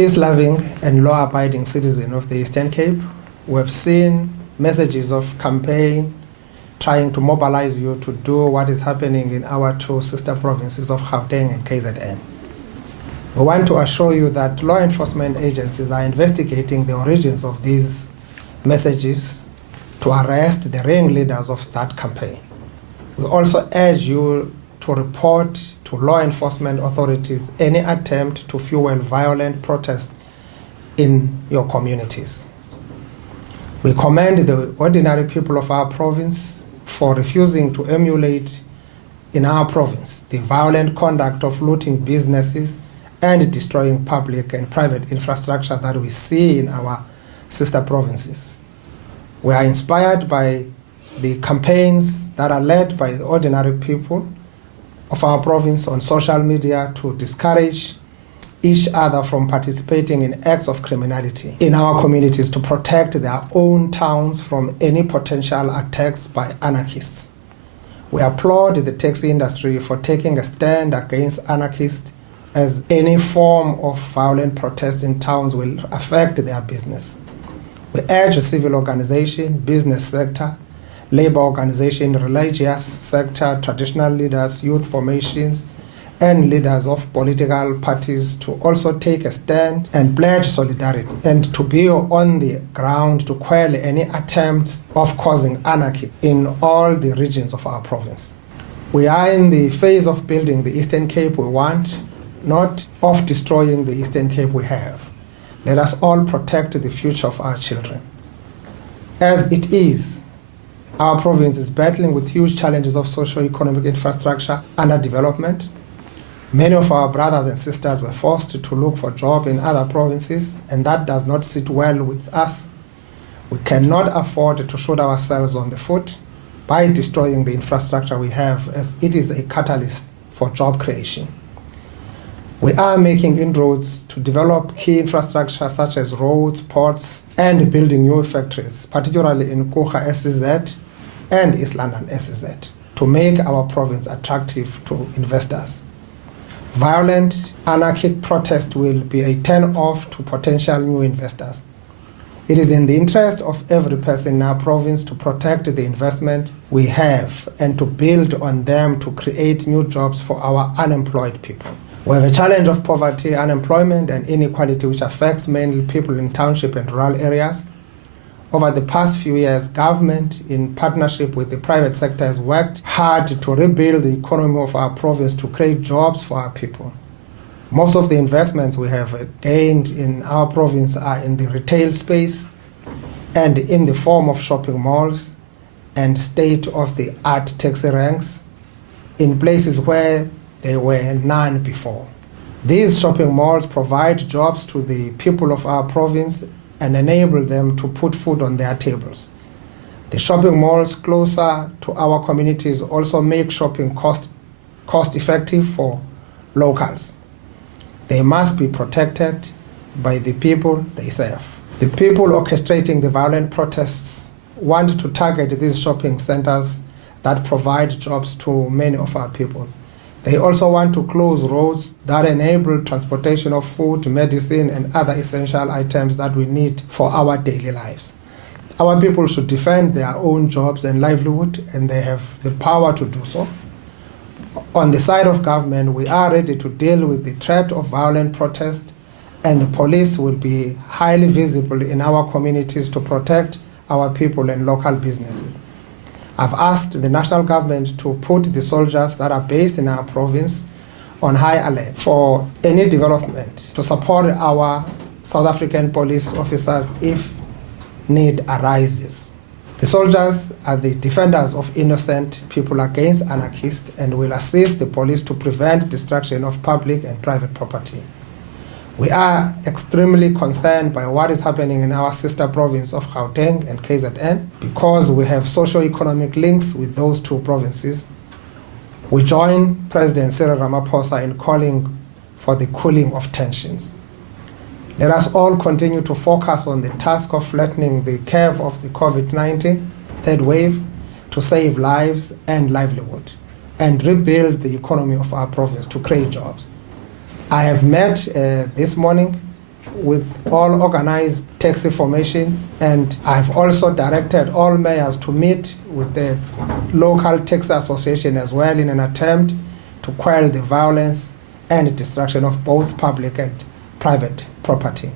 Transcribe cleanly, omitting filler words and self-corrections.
peace-loving and law-abiding citizen of the Eastern Cape, we have seen messages of campaign trying to mobilize you to do what is happening in our two sister provinces of Gauteng and KZN. We want to assure you that law enforcement agencies are investigating the origins of these messages to arrest the ringleaders of that campaign. We also urge you to report to law enforcement authorities any attempt to fuel violent protest in your communities. We commend the ordinary people of our province for refusing to emulate in our province the violent conduct of looting businesses and destroying public and private infrastructure that we see in our sister provinces. We are inspired by the campaigns that are led by the ordinary people of our province on social media to discourage each other from participating in acts of criminality in our communities to protect their own towns from any potential attacks by anarchists. We applaud the taxi industry for taking a stand against anarchists, as any form of violent protest in towns will affect their business. We urge civil organization, business sector, labor organization, religious sector, traditional leaders, youth formations, and leaders of political parties to also take a stand and pledge solidarity and to be on the ground to quell any attempts of causing anarchy in all the regions of our province. We are in the phase of building the Eastern Cape we want, not of destroying the Eastern Cape we have. Let us all protect the future of our children. As it is, our province is battling with huge challenges of socio-economic infrastructure underdevelopment. Many of our brothers and sisters were forced to look for jobs in other provinces, and that does not sit well with us. We cannot afford to shoot ourselves on the foot by destroying the infrastructure we have, as it is a catalyst for job creation. We are making inroads to develop key infrastructure such as roads, ports, and building new factories, particularly in Kucha SEZ and East London SEZ, to make our province attractive to investors. Violent, anarchic protest will be a turn-off to potential new investors. It is in the interest of every person in our province to protect the investment we have and to build on them to create new jobs for our unemployed people. We have a challenge of poverty, unemployment, and inequality which affects mainly people in township and rural areas. Over the past few years, government, in partnership with the private sector, has worked hard to rebuild the economy of our province to create jobs for our people. Most of the investments we have gained in our province are in the retail space and in the form of shopping malls and state-of-the-art taxi ranks in places where there were none before. These shopping malls provide jobs to the people of our province and enable them to put food on their tables. The shopping malls closer to our communities also make shopping cost effective for locals. They must be protected by the people they serve. The people orchestrating the violent protests want to target these shopping centers that provide jobs to many of our people. They also want to close roads that enable transportation of food, medicine, and other essential items that we need for our daily lives. Our people should defend their own jobs and livelihood, and they have the power to do so. On the side of government, we are ready to deal with the threat of violent protest, and the police will be highly visible in our communities to protect our people and local businesses. I've asked the national government to put the soldiers that are based in our province on high alert for any development to support our South African police officers if need arises. The soldiers are the defenders of innocent people against anarchists and will assist the police to prevent destruction of public and private property. We are extremely concerned by what is happening in our sister province of Gauteng and KZN because we have socio-economic links with those two provinces. We join President Cyril Ramaphosa in calling for the cooling of tensions. Let us all continue to focus on the task of flattening the curve of the COVID-19 third wave to save lives and livelihood and rebuild the economy of our province to create jobs. I have met this morning with all organized taxi formation, and I've also directed all mayors to meet with the local taxi association as well in an attempt to quell the violence and destruction of both public and private property.